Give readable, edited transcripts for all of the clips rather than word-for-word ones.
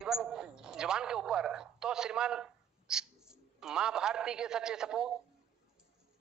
जीवन जवान के ऊपर, तो श्रीमान माँ भारती के सच्चे सपूत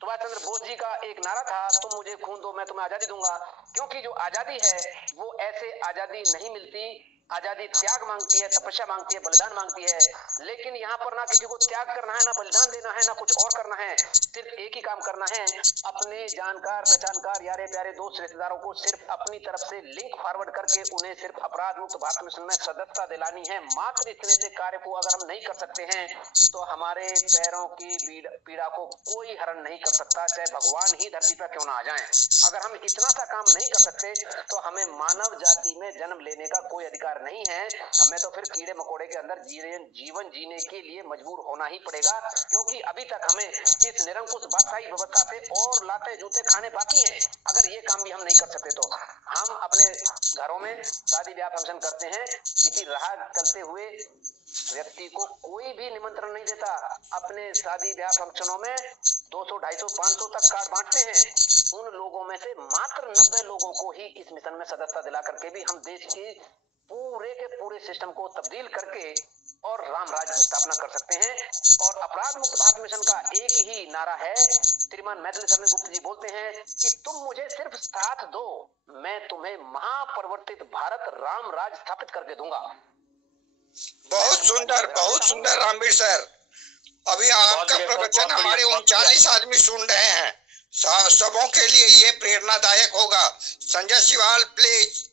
सुभाष चंद्र बोस जी का एक नारा था, तुम मुझे खून दो मैं तुम्हें आजादी दूंगा। क्योंकि जो आजादी है वो ऐसे आजादी नहीं मिलती। आजादी त्याग मांगती है, तपस्या मांगती है, बलिदान मांगती है। लेकिन यहाँ पर ना किसी को त्याग करना है, ना बलिदान देना है, ना कुछ और करना है। सिर्फ एक ही काम करना है, अपने जानकार पहचानकार यारे प्यारे दोस्त रिश्तेदारों को सिर्फ अपनी तरफ से लिंक फॉरवर्ड करके उन्हें सिर्फ अपराध मुक्त भारत मिशन में सदस्यता दिलानी है। मात्र इतने से कार्य को अगर हम नहीं कर सकते हैं तो हमारे पैरों की पीड़ा को कोई हरण नहीं कर सकता, चाहे भगवान ही धरती पर क्यों ना आ जाएं। अगर हम इतना सा काम नहीं कर सकते तो हमें मानव जाति में जन्म लेने का कोई अधिकार नहीं है। हमें तो फिर कीड़े मकोड़े के अंदर जीवन जीने के लिए मजबूर होना ही पड़ेगा, क्योंकि अभी तक हमें इस निरंकुश बादशाही व्यवस्था से और लाते जूते खाने बाकी हैं। अगर ये काम भी हम नहीं कर सकते तो हम अपने घरों में शादी ब्याह फंक्शन करते हैं, किसी राह चलते हुए व्यक्ति को कोई भी निमंत्रण नहीं देता। अपने शादी ब्याह फंक्शनों में 200, 250, 500 तक कार्ड बांटते हैं। उन लोगों में से मात्र 90 लोगों को ही इस मिशन में सदस्यता दिला करके भी हम देश की पूरे के पूरे सिस्टम को तब्दील करके और राम राज्य की स्थापना कर सकते हैं। और अपराध मुक्त भारत मिशन का एक ही नारा है, श्रीमान मैथिली शरण गुप्त जी बोलते हैं कि तुम मुझे सिर्फ साथ दो, मैं तुम्हें महापरिवर्तित भारत राम राज्य स्थापित करके दूंगा। बहुत सुंदर रामवीर सर। अभी आपका प्रवचन हमारे 39 आदमी सुन रहे हैं, सबों के लिए ये प्रेरणादायक होगा। संजय सिवाल प्लीज।